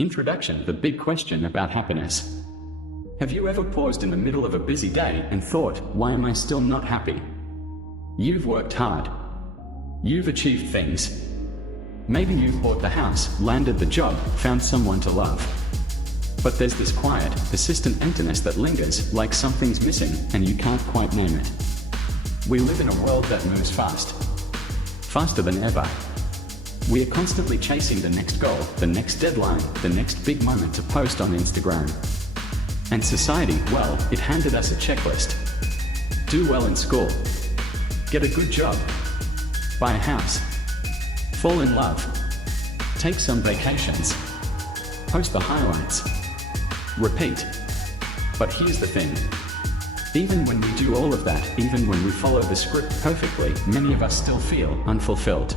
Introduction: the big question about happiness. Have you ever paused in the middle of a busy day and thought, why am I still not happy? You've worked hard. You've achieved things. Maybe you've bought the house, landed the job, found someone to love. But there's this quiet, persistent emptiness that lingers, like something's missing, and you can't quite name it. We live in a world that moves fast. Faster than ever. We are constantly chasing the next goal, the next deadline, the next big moment to post on Instagram. And society, well, it handed us a checklist. Do well in school. Get a good job. Buy a house. Fall in love. Take some vacations. Post the highlights. Repeat. But here's the thing. Even when we do all of that, even when we follow the script perfectly, many of us still feel unfulfilled.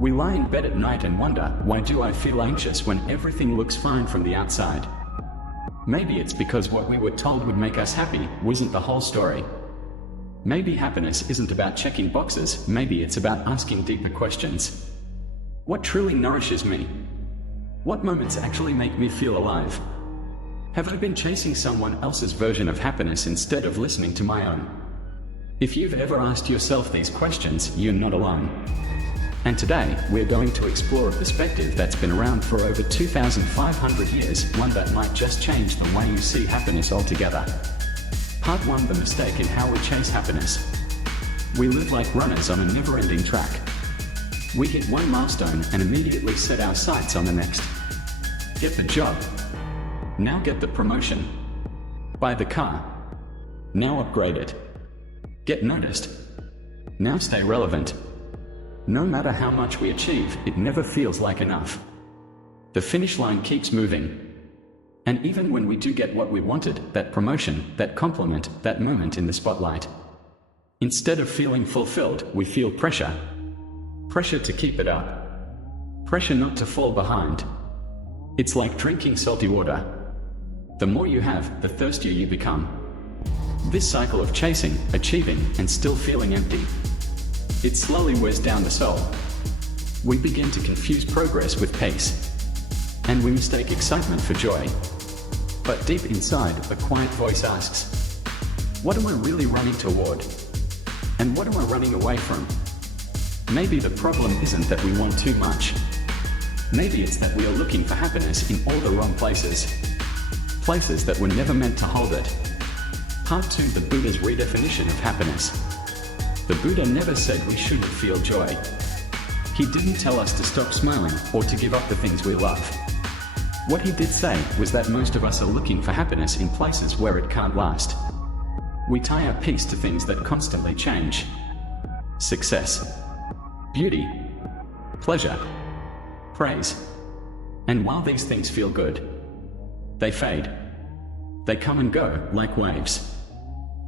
We lie in bed at night and wonder, why do I feel anxious when everything looks fine from the outside? Maybe it's because what we were told would make us happy wasn't the whole story. Maybe happiness isn't about checking boxes, maybe it's about asking deeper questions. What truly nourishes me? What moments actually make me feel alive? Have I been chasing someone else's version of happiness instead of listening to my own? If you've ever asked yourself these questions, you're not alone. And today, we're going to explore a perspective that's been around for over 2,500 years, one that might just change the way you see happiness altogether. Part 1: the mistake in how we chase happiness. We live like runners on a never-ending track. We hit one milestone and immediately set our sights on the next. Get the job. Now get the promotion. Buy the car. Now upgrade it. Get noticed. Now stay relevant. No matter how much we achieve, it never feels like enough. The finish line keeps moving. And even when we do get what we wanted, that promotion, that compliment, that moment in the spotlight, instead of feeling fulfilled, we feel pressure. Pressure to keep it up. Pressure not to fall behind. It's like drinking salty water. The more you have, the thirstier you become. This cycle of chasing, achieving, and still feeling empty, it slowly wears down the soul. We begin to confuse progress with pace. And we mistake excitement for joy. But deep inside, a quiet voice asks, what am I really running toward? And what am I running away from? Maybe the problem isn't that we want too much. Maybe it's that we are looking for happiness in all the wrong places. Places that were never meant to hold it. Part 2: the Buddha's redefinition of happiness. The Buddha never said we shouldn't feel joy. He didn't tell us to stop smiling or to give up the things we love. What he did say was that most of us are looking for happiness in places where it can't last. We tie our peace to things that constantly change. Success, beauty, pleasure, praise. And while these things feel good, they fade. They come and go like waves.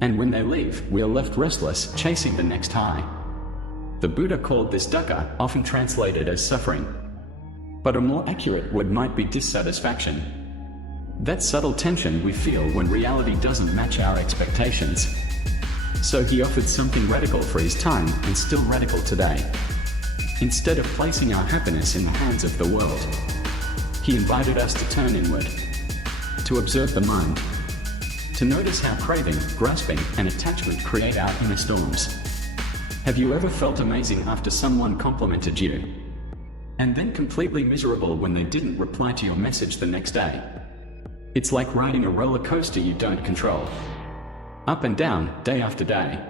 And when they leave, we are left restless, chasing the next high. The Buddha called this dukkha, often translated as suffering. But a more accurate word might be dissatisfaction. That subtle tension we feel when reality doesn't match our expectations. So he offered something radical for his time, and still radical today. Instead of placing our happiness in the hands of the world, he invited us to turn inward, to observe the mind, to notice how craving, grasping, and attachment create our inner storms. Have you ever felt amazing after someone complimented you, and then completely miserable when they didn't reply to your message the next day? It's like riding a roller coaster you don't control. Up and down, day after day.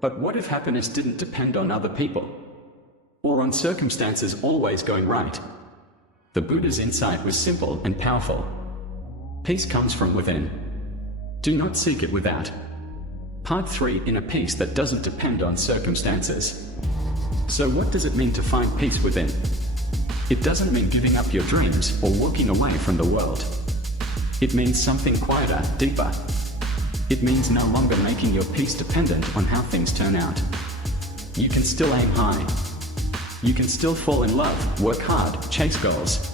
But what if happiness didn't depend on other people? Or on circumstances always going right? The Buddha's insight was simple and powerful. Peace comes from within. Do not seek it without. Part 3: in a peace that doesn't depend on circumstances. So what does it mean to find peace within? It doesn't mean giving up your dreams or walking away from the world. It means something quieter, deeper. It means no longer making your peace dependent on how things turn out. You can still aim high. You can still fall in love, work hard, chase goals.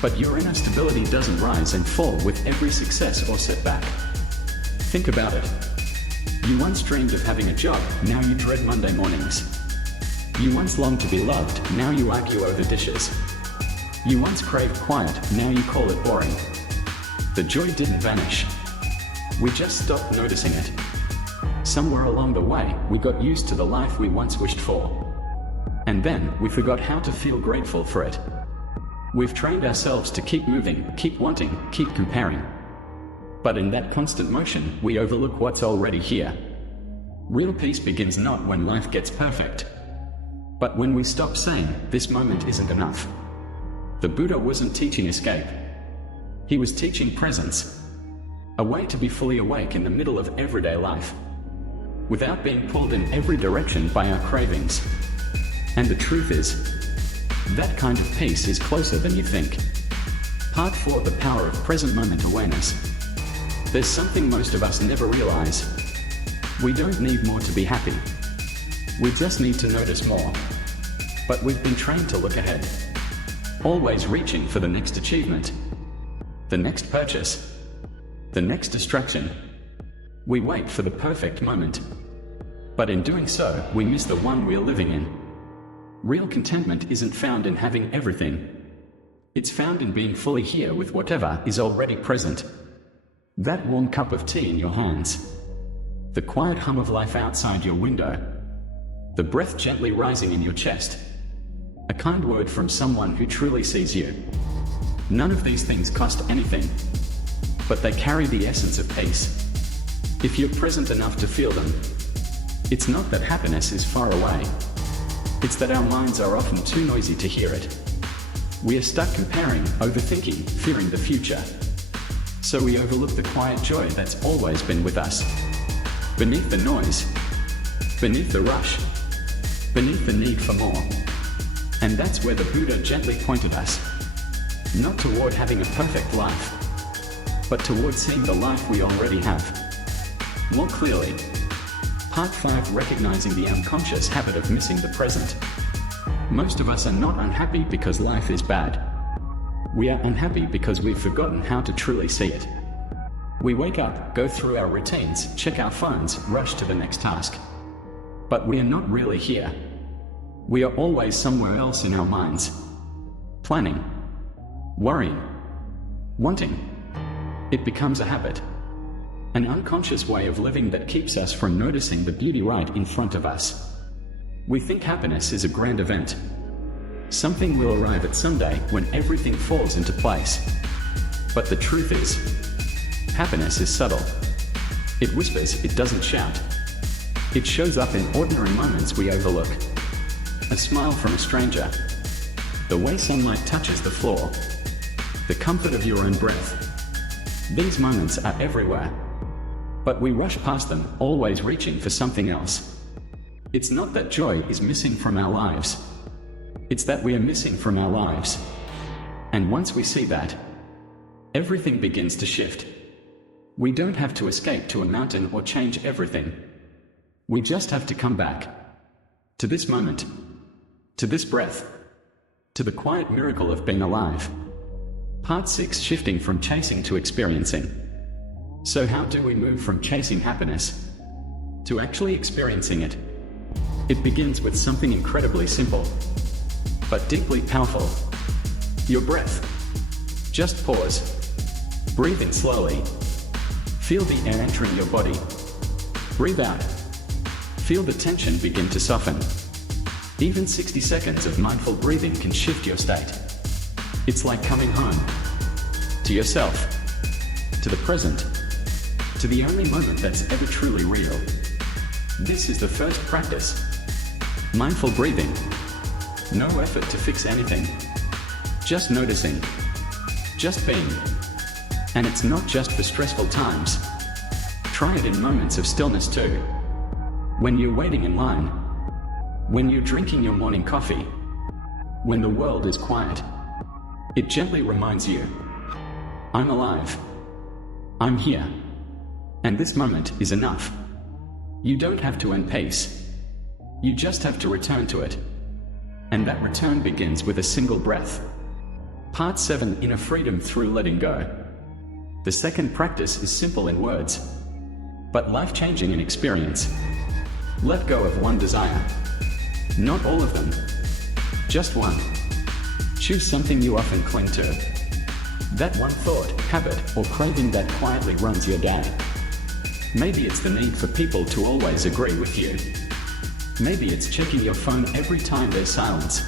But your inner stability doesn't rise and fall with every success or setback. Think about it. You once dreamed of having a job, now you dread Monday mornings. You once longed to be loved, now you argue over dishes. You once craved quiet, now you call it boring. The joy didn't vanish. We just stopped noticing it. Somewhere along the way, we got used to the life we once wished for. And then, we forgot how to feel grateful for it. We've trained ourselves to keep moving, keep wanting, keep comparing. But in that constant motion, we overlook what's already here. Real peace begins not when life gets perfect, but when we stop saying, this moment isn't enough. The Buddha wasn't teaching escape. He was teaching presence. A way to be fully awake in the middle of everyday life, without being pulled in every direction by our cravings. And the truth is, that kind of peace is closer than you think. Part 4: The power of present moment awareness. There's something most of us never realize. We don't need more to be happy. We just need to notice more. But we've been trained to look ahead, always reaching for the next achievement, the next purchase, the next distraction. We wait for the perfect moment. But in doing so, we miss the one we're living in. Real contentment isn't found in having everything. It's found in being fully here with whatever is already present. That warm cup of tea in your hands, the quiet hum of life outside your window, the breath gently rising in your chest, a kind word from someone who truly sees you. None of these things cost anything, but they carry the essence of peace, if you're present enough to feel them. It's not that happiness is far away. It's that our minds are often too noisy to hear it. We are stuck comparing, overthinking, fearing the future. So we overlook the quiet joy that's always been with us. Beneath the noise, beneath the rush, beneath the need for more. And that's where the Buddha gently pointed us. Not toward having a perfect life, but toward seeing the life we already have more clearly. Part 5: Recognizing the unconscious habit of missing the present. Most of us are not unhappy because life is bad. We are unhappy because we've forgotten how to truly see it. We wake up, go through our routines, check our phones, rush to the next task. But we are not really here. We are always somewhere else in our minds. Planning, worrying, wanting. It becomes a habit. An unconscious way of living that keeps us from noticing the beauty right in front of us. We think happiness is a grand event. Something will arrive at someday when everything falls into place. But the truth is, happiness is subtle. It whispers, it doesn't shout. It shows up in ordinary moments we overlook. A smile from a stranger, the way sunlight touches the floor, the comfort of your own breath. These moments are everywhere. But we rush past them, always reaching for something else. It's not that joy is missing from our lives. It's that we are missing from our lives. And once we see that, everything begins to shift. We don't have to escape to a mountain or change everything. We just have to come back to this moment, to this breath, to the quiet miracle of being alive. Part 6: Shifting from chasing to experiencing. So how do we move from chasing happiness to actually experiencing it? It begins with something incredibly simple, but deeply powerful. Your breath. Just pause. Breathe in slowly. Feel the air entering your body. Breathe out. Feel the tension begin to soften. Even 60 seconds of mindful breathing can shift your state. It's like coming home to yourself, to the present, to the only moment that's ever truly real. This is the first practice. Mindful breathing. No effort to fix anything. Just noticing. Just being. And it's not just for stressful times. Try it in moments of stillness too. When you're waiting in line. When you're drinking your morning coffee. When the world is quiet. It gently reminds you, I'm alive. I'm here. And this moment is enough. You don't have to end pace. You just have to return to it. And that return begins with a single breath. Part 7: Inner freedom through letting go. The second practice is simple in words, but life-changing in experience. Let go of one desire. Not all of them. Just one. Choose something you often cling to. That one thought, habit, or craving that quietly runs your day. Maybe it's the need for people to always agree with you. Maybe it's checking your phone every time there's silence.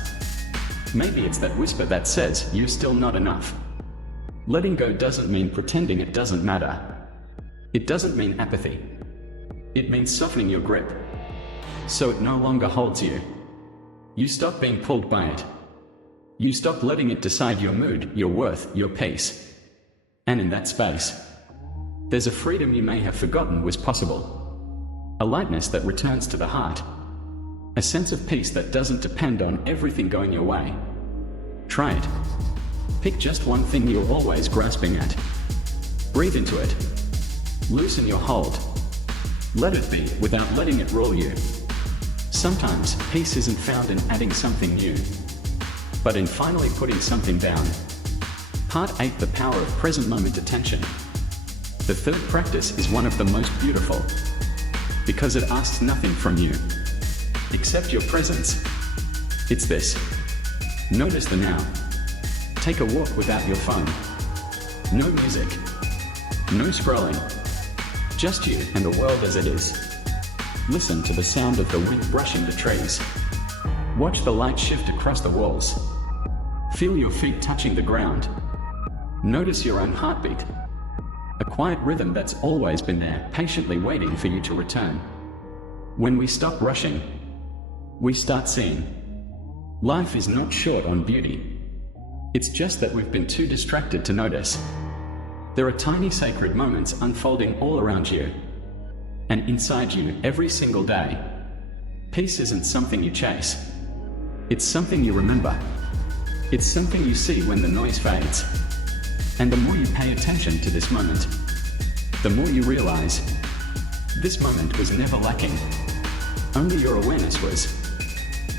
Maybe it's that whisper that says you're still not enough. Letting go doesn't mean pretending it doesn't matter. It doesn't mean apathy. It means softening your grip, so it no longer holds you. You stop being pulled by it. You stop letting it decide your mood, your worth, your pace. And in that space, there's a freedom you may have forgotten was possible. A lightness that returns to the heart. A sense of peace that doesn't depend on everything going your way. Try it. Pick just one thing you're always grasping at. Breathe into it. Loosen your hold. Let it be without letting it rule you. Sometimes peace isn't found in adding something new, but in finally putting something down. Part 8: The power of present moment attention. The third practice is one of the most beautiful, because it asks nothing from you, except your presence. It's this. Notice the now. Take a walk without your phone. No music. No scrolling. Just you and the world as it is. Listen to the sound of the wind brushing the trees. Watch the light shift across the walls. Feel your feet touching the ground. Notice your own heartbeat. A quiet rhythm that's always been there, patiently waiting for you to return. When we stop rushing, we start seeing. Life is not short on beauty. It's just that we've been too distracted to notice. There are tiny sacred moments unfolding all around you, and inside you every single day. Peace isn't something you chase. It's something you remember. It's something you see when the noise fades. And the more you pay attention to this moment, the more you realize this moment was never lacking. Only your awareness was.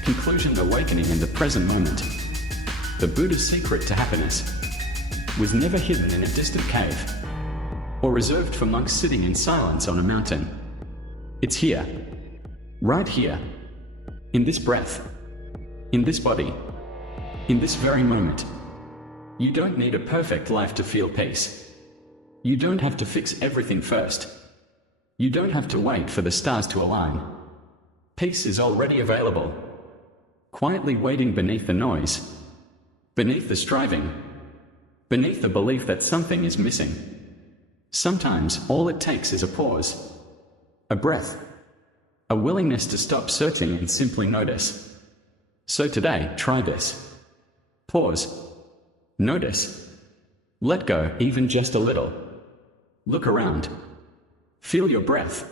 Conclusion: awakening in the present moment. The Buddha's secret to happiness was never hidden in a distant cave, or reserved for monks sitting in silence on a mountain. It's here. Right here. In this breath. In this body. In this very moment. You don't need a perfect life to feel peace. You don't have to fix everything first. You don't have to wait for the stars to align. Peace is already available. Quietly waiting beneath the noise. Beneath the striving. Beneath the belief that something is missing. Sometimes all it takes is a pause. A breath. A willingness to stop searching and simply notice. So today, try this. Pause. Notice. Let go, even just a little. Look around. Feel your breath.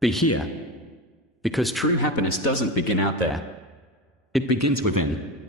Be here. Because true happiness doesn't begin out there. It begins within.